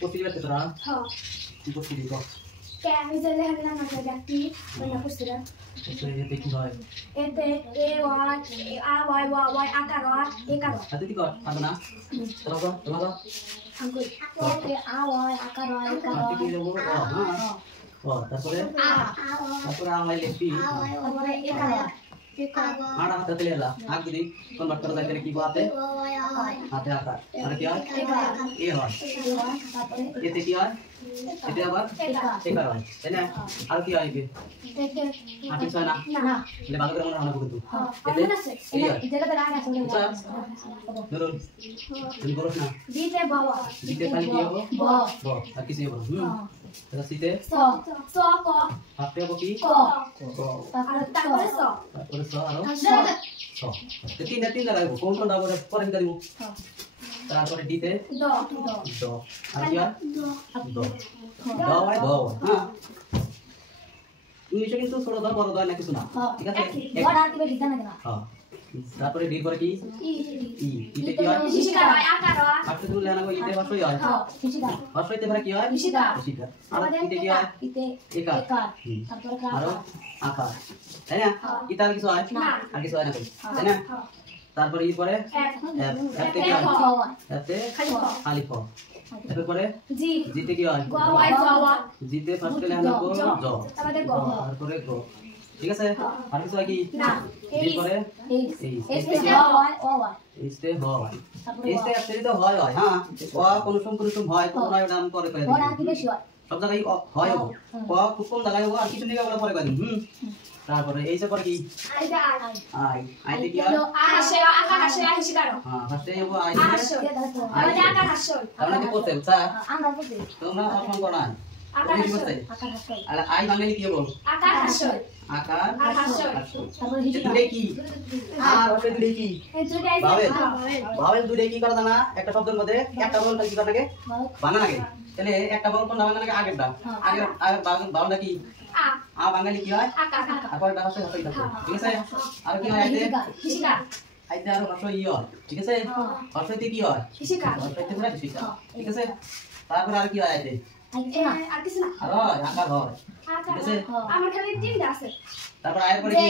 Posisi berapa terang? Posisi kok. Kayak misalnya hari lama saya ganti banyak posisi. Posisi itu gimana? Ente A Y akar. Ada tiga, ada na? Terus Angkut. Ente A Y akar. Nanti kita buat তারপরে আমরা লিখবি आड़ा हाथ ले ला आग दी convert कर दे की बात है हाथे हाथ और क्या ए है ये ते क्या है এটা আবার একার হয় তাই না আর কি আইবে হাতে ছয় না ले ভালো করে মনে রাখো কিন্তু এতে এই জায়গাতে রাখা আছে ধরুন তুমি বলো না দিতে বাবা দিতে খালি কি হবে ব আর কিছু হবে এটা সিতে স ক হাতে হবে কি ক তারপরে স আর স তিন লাগাবো কোনটা আবার পরে কি দিব তারপরে দিতে দ আর কি হয় দ দ হ্যাঁ ইংলিশে কিন্তু ছোট দর বড় দর না কিছু না ঠিক আছে বড় আর কি বেশি জানা না হ্যাঁ তারপরে ডি পরে কি ই ইতে কি হয় শিশিকা হয় আকার হয় আপনি তো লেনা গো ইতে ভাষাই হয় হ্যাঁ শিশিকা ভাষাইতে পরে কি হয় শিশিকা আর ইতে কি হয় ইতে একার তারপরে আর আকার তাই না ইতে আর কিছু হয় না আর কিছু হয় না তাই না তারপরে ই পরে এতে কি হয় এতে খালি ক এরপরে জি জিতে কি হয় গ ওয়াই জ ওয়া জিতে ফার্স্টে লেখা গো জ তারপরে গ ঠিক আছে আর কিছু কি না এরপরে এই এসতে হয় ও হয় এসতে হয় এসতে আসলে তো হয় হ্যাঁ ও কোন সম হয় কোন নাম করে দিই বড় কি বেশি হয় সব জায়গায় হয় ও কোন জায়গায় ও আর কিছু নেই আমরা পরে করে দিই তারপরে এই যে পরে কি আই তে কি হয় আসে আকার আসে হিসিকারো হ্যাঁ ফার্স্টে হবো আই আমাদের আকার আসে আমরা কি করতে বুঝছা আমরা করতে তোমরা অপশন করো না আকার আসে আর আই বাঙালি কি হবো আকার আসে আকার আসে তারপরে হিসিকারো কি আর ওটা দুই কি বাবেল দুই কি করা জানা একটা শব্দের মধ্যে একটা বল কি করা লাগে বানা লাগে তাহলে একটা বল কোন বানা লাগে আগেরটা আগের বাউলটা কি আ বাঙালি কি হয় আকার আকার ভাষা হতেই থাকে ঠিক আছে আর কি হয় আইতে হিসিকা আইতে আর ভাষা ই হয় ঠিক আছে ভাষাতে কি হয় হিসিকা ভাষাতে পুরো হিসিকা ঠিক আছে তারপর আর কি হয় আইতে আর কিছু না আর আকার হয় ঠিক আছে আমার খালি তিনটা আছে তারপর আয়ের পরে কি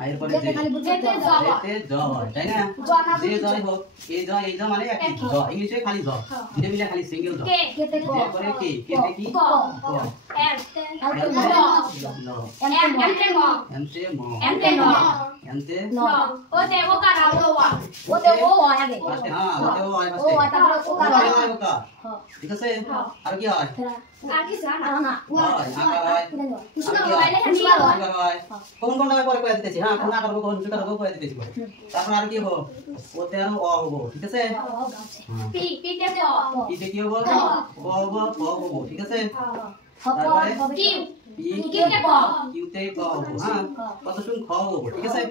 আয়ের পরে যে খালি বুঝতে জ হয় তাই না যে জয় হোক এই জ মানে একই জ ইংলিশে খালি জ এটা মিলে খালি সিঙ্গেল জ কেতে ক পরে কি কেতে কি ক এম এমতে ম ওতে ও কা রাও ওয়া ওতে ও হয় আগে হ্যাঁ ওতে ও হয় ফার্স্টে ও তারপরে ও কা ঠিক আছে আর কি হয় আর কি জানা না হয় আকার হয় কুসুম মোবাইলে আকার হয় কোন কোন জায়গায় পরে কয়ে দিতেছি হ্যাঁ কোন আকার হবে কোন সুকার হবে কয়ে দিতেছি তারপর আর কি হবে ওতে আর অ হবে ঠিক আছে পি তে অ পি তে কি হবে অ হবে প হবে ঠিক আছে তারপরে কিউ কিউতে ক হবে হ্যাঁ কত শুন খ হবে ঠিক আছে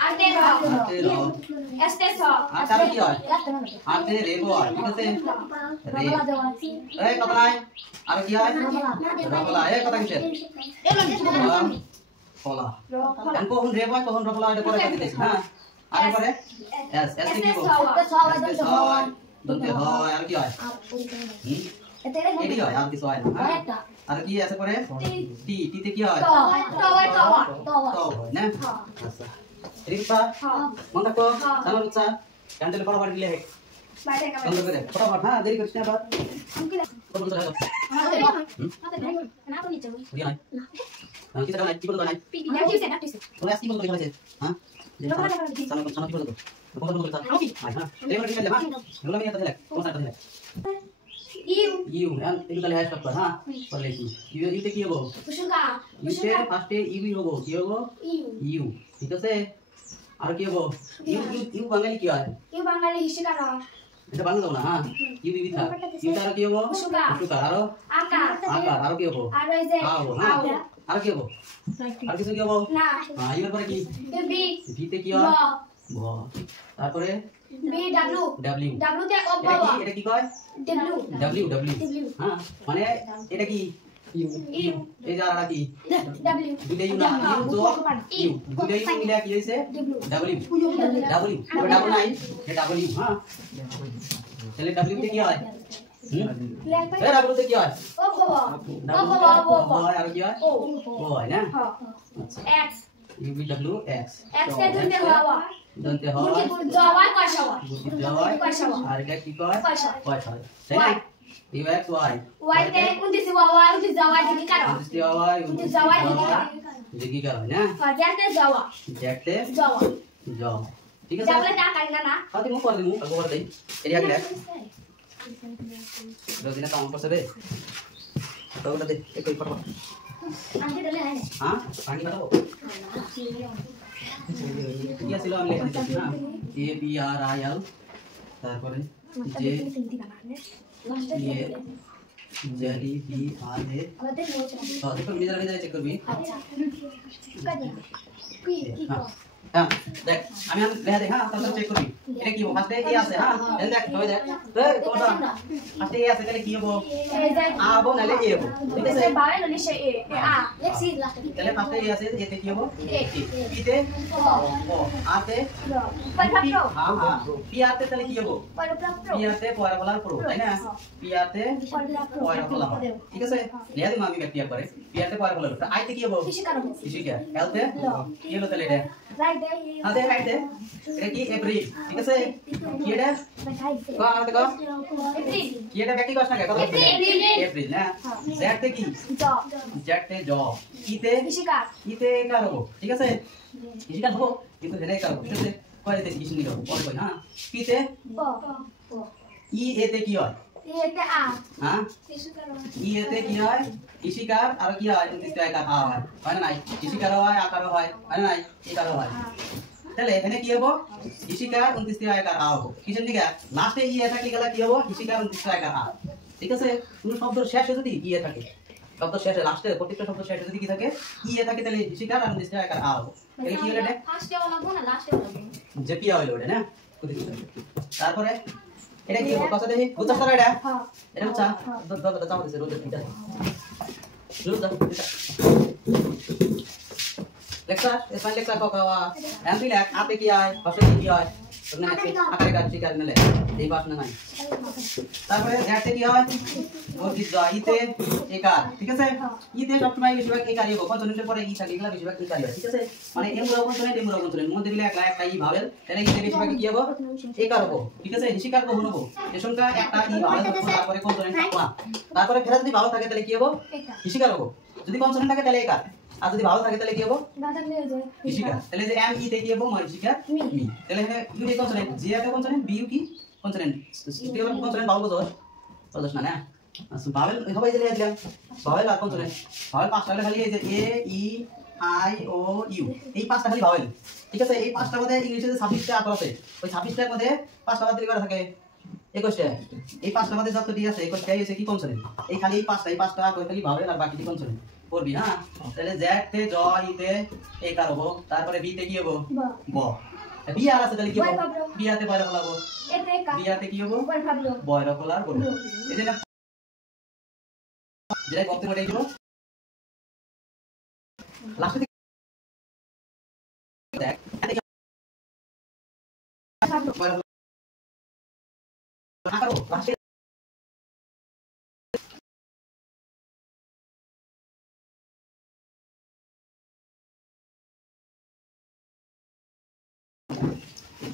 আর তে র এস তে স আর তার কি হয় আর তে রে হয় ঠিক আছে রে এই কত নাই আর কি হয় রফলা এই কত কিসে ফলা এন কোন রে হয় কোন রফলা এটা পরে দিতেছি হ্যাঁ আর পরে এস এস কি হবে দন্তে হয় আর কি হয় এডি হয় আর কিছু হয় না আর কি আছে পরে টি তে কি হয় তো হয় না আচ্ছা রিপা মন থাকো জানো বাচ্চা ক্যান্ডেল পড়া দিলে হে বাইরে বন্ধ করে ফটাফট হ্যাঁ দেরি করিস না বাবা বন্ধ করে দাও না তো নিচে বুঝি না না কি জানা কি বলতো না পি না কি সে তোমরা কি বলতো এখানে হ্যাঁ জানো কি বলতো বন্ধ করে দাও হ্যাঁ এই মানে কি হ্যাঁ এগুলো আমি এটা দিলে কোন সাইড দিলে ইউ এন্ড এগুলো তাহলে হ্যাশ করতে হ্যাঁ পড়লে কি ইউ তে কি হবে কুসুকা ইউতে ফার্স্টে ইউ হবে কি হবে ইউ ঠিক আছে আর কি হবে ইউ বাঙালি কি হয় ইউ বাঙালি হিসিকা না এটা বাংলা দাও না হ্যাঁ ইউ বি থা ইউ তার কি হবে কুসুকা আর আকার আর কি হবে আর এই যে হ্যাঁ আর কি হবে আর কিছু কি হবে না হ্যাঁ এর পরে কি বি তে কি হয় ব তারপরে বি ডব্লিউ তে ও বাবা এটা কি কয় ডব্লিউ হ্যাঁ মানে এটা কি ইউ এই জায়গাটা কি ডব্লিউ দুইটা ইউ না ইউ যোগ ইউ দুইটা ইউ মিলে কি হইছে ডব্লিউ ডব্লিউ ডাবল নাই এটা ডব্লিউ হ্যাঁ তাহলে ডব্লিউ তে কি হয় এ ডব্লিউ তে কি হয় ও ও আর কি হয় ও হয় না X U B W X X কে দুইটা হওয়া দন্তে হয় জওয়াই কয়সাওয়া জওয়াই কয়সাওয়া আর এটা কি কয় কয়সা কয়সা তাই না ইউ এক্স ওয়াই ওয়াই তে 29 ওয়াই 29 জওয়াই দিকে কারো 29 ওয়াই 29 জওয়াই দিকে কারো না ফাজাতে জওয়া দেখতে জওয়া যাও ঠিক আছে যাবলে তা কারি না হাতে মুখ করে দিমু আগো করে দেই এরিয়া দেখ রোজিনা কাম করছে রে তো ওটা দে একই ফটো আনতে দিলে হয় না হ্যাঁ পানি খাবো কি ছিল আমি লিখে দিচ্ছি না A B R I L তারপরে জে এ জেডি বি আর এ আমাদের নোট তো দেখো নিজে চেক করবি আচ্ছা কাজ কি হ্যাঁ দেখ আমি দেখা দেখ হ্যাঁ তাহলে চেক করবি এটা কি হবে ফার্স্টে এ আছে হ্যাঁ দেখ দেখ দেখ এই কোনটা ফার্স্টে এ আছে তাহলে কি হবে আ হবে নালে এ হবে ঠিক আছে বারে নলি সে এ আ লেটস সি লাস্ট তাহলে ফার্স্টে এ আছে এতে কি হবে ই তে ও আতে পরপ্রাপ্ত হ্যাঁ হ্যাঁ পি আতে তাহলে কি হবে পরপ্রাপ্ত পি আতে পয়রাবলার প্রো তাই না পি আতে পয়রাবলা ঠিক আছে লিয়া দিমু আমি ব্যাখ্যা করে পি আতে পয়রাবলার আইতে কি হবে কৃষিকার এলতে কি হলো তাহলে এটা রাইট দে আতে রাইট দে এটা কি এপ্রিল ঠিক আছে কি এটা কো আমাদের কো এপ্রিল কি এটা ব্যাখ্যা করছ না কত এপ্রিল না জেড তে কি জ জেড তে জ ইতে কৃষিকার ইতে কার হবো ঠিক আছে কৃষিকার হবো কিন্তু হেরে কার হবো ঠিক আছে কয়তে কৃষি নিলো পরে কই হ্যাঁ পিতে প ই এতে কি হয় এতে আ হ্যাঁ ই এতে কি হয় কৃষিকার আর কি হয় ইংলিশে আকার হয় হয় না নাই কৃষিকার হয় আকার হয় না নাই একার হয় তাহলে এখানে কি হবে কৃষিকার 29 আকার হবে কিসের দিকে লাস্টে ই এ থাকি গেলে কি হবে কৃষিকার 29 আকার হয় ঠিক আছে কোন শব্দের শেষে যদি ই এ থাকে শব্দ শেষে লাস্টে প্রত্যেকটা শব্দ শেষে যদি কি থাকে ই এ থাকে তাহলে কৃষিকার আর 29 আকার হবে তাহলে কি হলো এটা ফার্স্টে লাগবো না লাস্টে লাগবো যে কি হলো এটা না তারপরে এটা কি কথা দেখি বুঝছ না এটা হ্যাঁ এটা বুঝছ দাদা চাও দিছে রোজ এটা রোজ লেখা এসমান লেখা কাওয়া এমপি লেখ আপে কি হয় ভাষা কি হয় তোমরা আকারে কাজ ঠিক করলে এই বাস না নাই তারপরে এতে কি হয় ও কি যাইতে একার ঠিক আছে ইতে সবসময় বেশিরভাগ একারই হবে কনসোনেন্টের পরে ই থাকে এগুলা বেশিরভাগ একারই হয় ঠিক আছে মানে এমুরা কনসোনেন্ট মধ্যে দিলে একটা ই ভাবেল তাহলে ইতে বেশিরভাগ কি হবে একার হবে ঠিক আছে হিসিকার কো হবো এই সংখ্যা একটা ই ভাবেল তারপরে কনসোনেন্ট থাকবা তারপরে ফেরা যদি ভালো থাকে তাহলে কি হবে হিসিকার হবে যদি কনসোনেন্ট থাকে তাহলে একার আর যদি ভালো থাকে তাহলে কি হবে হিসিকার তাহলে যে এম ই তে কি হবে মই হিসিকার মি তাহলে এখানে ইউ তে কনসোনেন্ট জি এতে কনসোনেন্ট বি ইউ কি কনসোনেন্ট স্টিল কনসোনেন্ট ভালো বুঝছ না না আচ্ছা ভাবেল সবাই জেনে দিলাম ভাবেল আর কনসোনেন্ট ভাবেল পাঁচটা খালি এই যে এ ই আই ও ইউ এই পাঁচটা খালি ভাবেল ঠিক আছে এই পাঁচটার মধ্যে ইংলিশে 26টা আকার আছে ওই 26টার মধ্যে পাঁচটা বাদ দিলে করা থাকে 21টা এই পাঁচটার মধ্যে যতটি আছে 21টাই হইছে কি কনসোনেন্ট এই খালি এই পাঁচটা আকার খালি ভাবেল আর বাকিটি কনসোনেন্ট করবি হ্যাঁ তাহলে জেড তে জ ই তে একার হবো তারপরে বি তে কি হবো ব বি আর আছে তাহলে কি হবো বি আতে পয়রা ফলাবো এতে কা বি আতে কি হবো বল ভাবলো বয়রা ফলার বলবো এই যে না যেটা করতে মোটাই দিব লাস্টে দেখ লাস্টে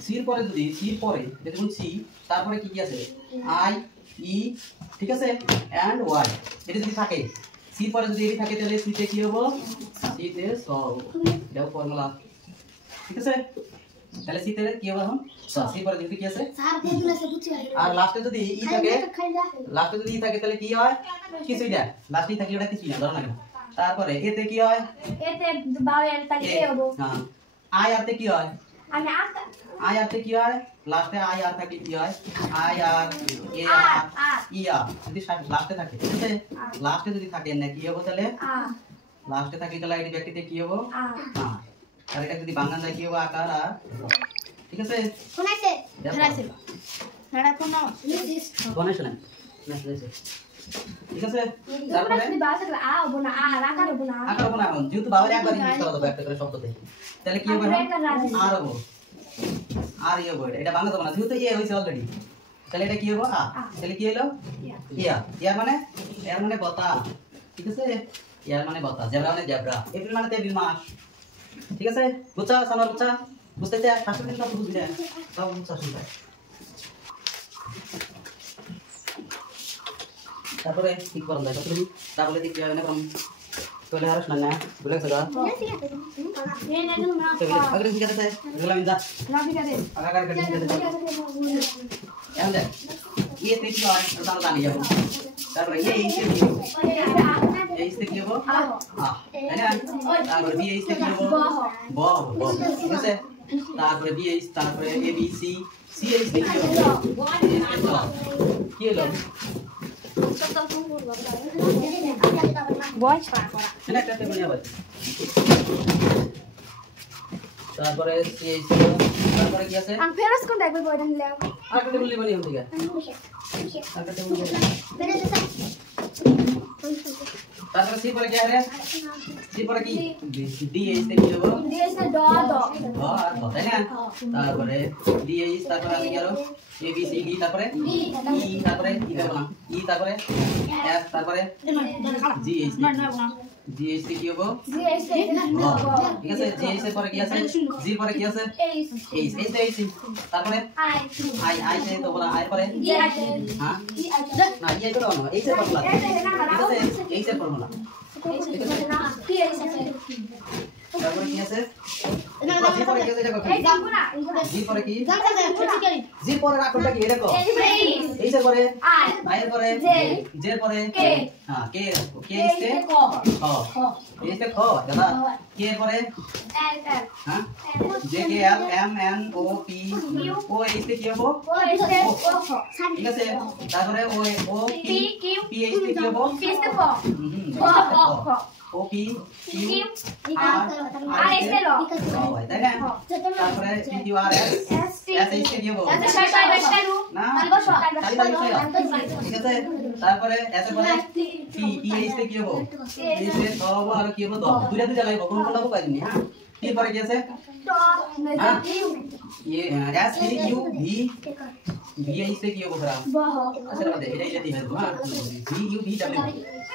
সির পরে যদি সির পরে দেখুন সি তারপরে কি কি আছে আই ই ঠিক আছে এন্ড ওয়াই এটা যদি থাকে সির পরে যদি এটি থাকে তাহলে সি তে কি হবে সি তে সলভ এটাও ফর্মুলা ঠিক আছে তাহলে সি তে কি হবে এখন সি পরে যদি কি আছে স্যার দেখুন আছে বুঝছি আর লাস্টে যদি ই থাকে লাস্টে যদি ই থাকে তাহলে কি হয় কিছুই না লাস্টে থাকে ওটা কিছুই না ধরো না তারপরে এতে কি হয় এতে বাওয়াল তাহলে এ হবে হ্যাঁ আই আর তে কি হয় আমি আকা আই আর তে কি হয় লাস্টে আই আর থাকে কি হয় আই আর এ আর ই আর যদি লাস্টে থাকে ঠিক আছে লাস্টে যদি থাকে না কি হবে তাহলে লাস্টে থাকে তাহলে আইডি ব্যক্তিতে কি হবে হ্যাঁ আর এটা যদি বাংলা যায় কি হবে আকার আর ঠিক আছে শোনাইছে ধরাইছে ধরা কোন কোনে শুনেন না শুনেছে ঠিক আছে তারপরে যদি বাসা গেলে আ হবো না আ আকার হবো না আকার হবো না এখন যেহেতু বাবার একবার ইউজ করা হবে একটা করে শব্দতে তাহলে কি হবে আর হবো আর ইয়ে হবে এটা বাংলা হবে না যেহেতু ইয়ে হইছে অলরেডি তাহলে এটা কি হবো আ তাহলে কি হলো ইয়ার মানে বতা ঠিক আছে ইয়ার মানে বতা জেব্রা মানে জেব্রা এপ্রিল মানে এপ্রিল মাস ঠিক আছে বুঝছা সামার বুঝছা বুঝতেছে ফার্স্ট দিন তো বুঝবি না সব বুঝছা শুনতে তারপরে ঠিক করুন দেখো তুমি তারপরে ঠিক যাবে না কোন তোলে আর শোনা না বলে সদা अगर ठीक है अगला मिल जा না ঠিক আছে अगर कर ठीक है এখন দেখ ये ते की और তাহলে জানি যাব তারপরে এই से কি হবে আ তাই না তারপরে বি এই से কি হবে ব ঠিক আছে তারপরে বি এই তারপরে এ বি সি সি এই से কি হবে কি হলো বয়স পার করা এটা একটা টেবিল নিয়ে তারপরে সি এই তারপরে কি আছে আম ফেরস কোন টাইপের বয়টা নিলাম আরেকটা টেবিল নিবনি हम ঠিক আছে আরেকটা টেবিল তারপরে সি পরে কি আছে সি পরে কি ডি এই से কি হবে ডি এস ড তাই না তারপরে ডি এই তারপরে আমি কি আরো এ বি সি ডি তারপরে ই তারপরে ই দেব না ই তারপরে এফ তারপরে জি এইচ জি এইচ কি হবে জি এস ঠিক আছে জি এইচ এর পরে কি আছে জি পরে কি আছে এইচ এইচ তারপরে আই আই তে তো বলা আই পরে হ্যাঁ না এই তো না এইচ এর ফর্মুলা ঠিক আছে এইচ এর ফর্মুলা তারপরে কি আছে জি পরে কি আছে দেখো জি পরে কি জি পরে রাখোটা কি এটা কো এইচ এর পরে আই এর পরে জে এর পরে হ্যাঁ কে রাখো কে ইসতে খ ইসতে খ দাদা কে এর পরে হ্যাঁ J K L M N O P O ইসতে কি হবে ঠিক আছে তারপরে ও পি পি ইসতে কি হবে ও পি কিউ আর ইসতে ল তাই না তারপরে কিউ আর এস এস ইসতে কি হবে না ঠিক আছে তারপরে এস এর পরে পি পি ইসতে কি হবে ইসতে তো আর কি হবে তো দুইটা দুইটা লাগবে কোন কোনটা পাইনি হ্যাঁ কি পরে কি আছে ये एस टी यू भी इससे की होगा खराब अच्छा लगा दे इधर इधर है हां भी यू भी डब्ल्यू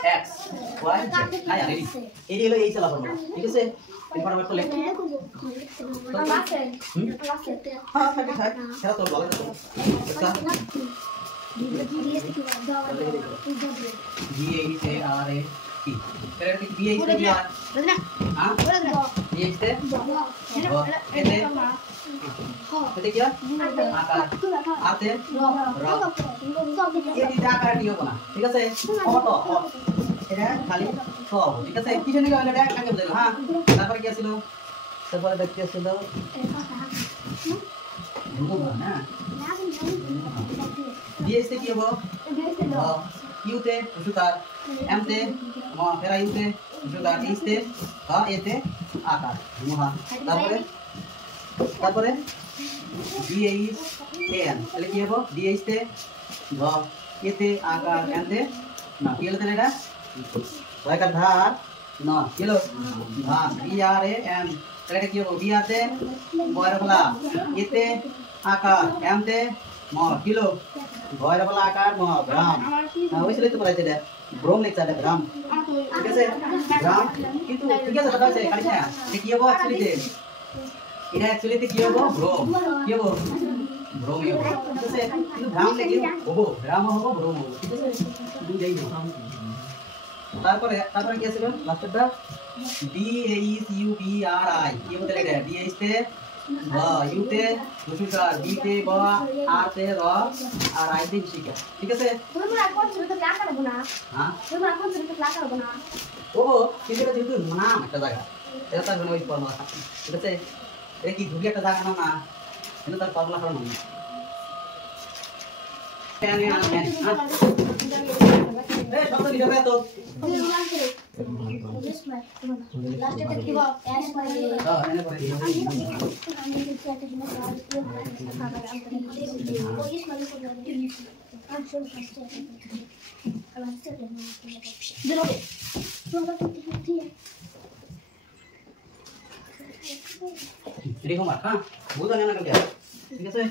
एक्स वाई जेड ना यार ये लो यही चला पड़ेगा ठीक है इन फॉर्मेट तो ले हां ठीक है चलो तो बोल इसका जी ए से आर ए टी फिर बी ए से आर हां ये इससे এটা কি আকার আতে র এই দিকে আকার দিও না ঠিক আছে কত এটা খালি ক ঠিক আছে কি জানি গেল এটা আগে বুঝালো হ্যাঁ তারপরে কি ছিল তারপরে দেখতে ছিল না ডিএস তে কি হবে ইউ তে সুতার এম তে ফেরা ইউ তে সুতার ইস তে এ তে আকার মহা তারপরে ডিএইচ এন তাহলে কি হবে ডিএইচ তে গ এতে আকার এন তে না কি হলো তাহলে এটা ছয়কার ধার না কি হলো ধার বি আর এ এন তাহলে এটা কি হবে বি আর তে বয়র বলা এতে আকার এম তে ম কি হলো বয়র বলা আকার ম গ্রাম না ওইসলে তো বলাইতে দে ব্রোম লিখতে দে গ্রাম ঠিক আছে গ্রাম কিন্তু ঠিক আছে কথা আছে কাটি না কি হবে অ্যাকচুয়ালি তে এটা एक्चुअली তে কি হবে ব্রোম কি হবে ব্রোম হবে ঠিক আছে কিন্তু গ্রাম লে কি হবে গ্রাম হবে ব্রোম হবে ঠিক আছে দুইটাই তারপরে কি আছে লাস্টটা D H U B R I কি হবে এটা ডি এইচ তে ব ইউ তে দুসুকার বি তে ব আর তে র আর আই তে শিকা ঠিক আছে তোমরা কোন ছোট ক্লাস করব না হ্যাঁ তোমরা কোন ছোট ক্লাস করব না ও কিন্তু এটা যেহেতু নাম একটা জায়গা এটা তার মানে ওই ফর্মুলা ঠিক আছে এটা কি দুই একটা জায়গা না এটা তার ফর্মুলা করা না এই শব্দ লিখে দাও তো লাস্টে তে কি হবে এস মানে হ্যাঁ এনে পরে Jadi homework, ha? Bukan yang nak kerja. ঠিক আছে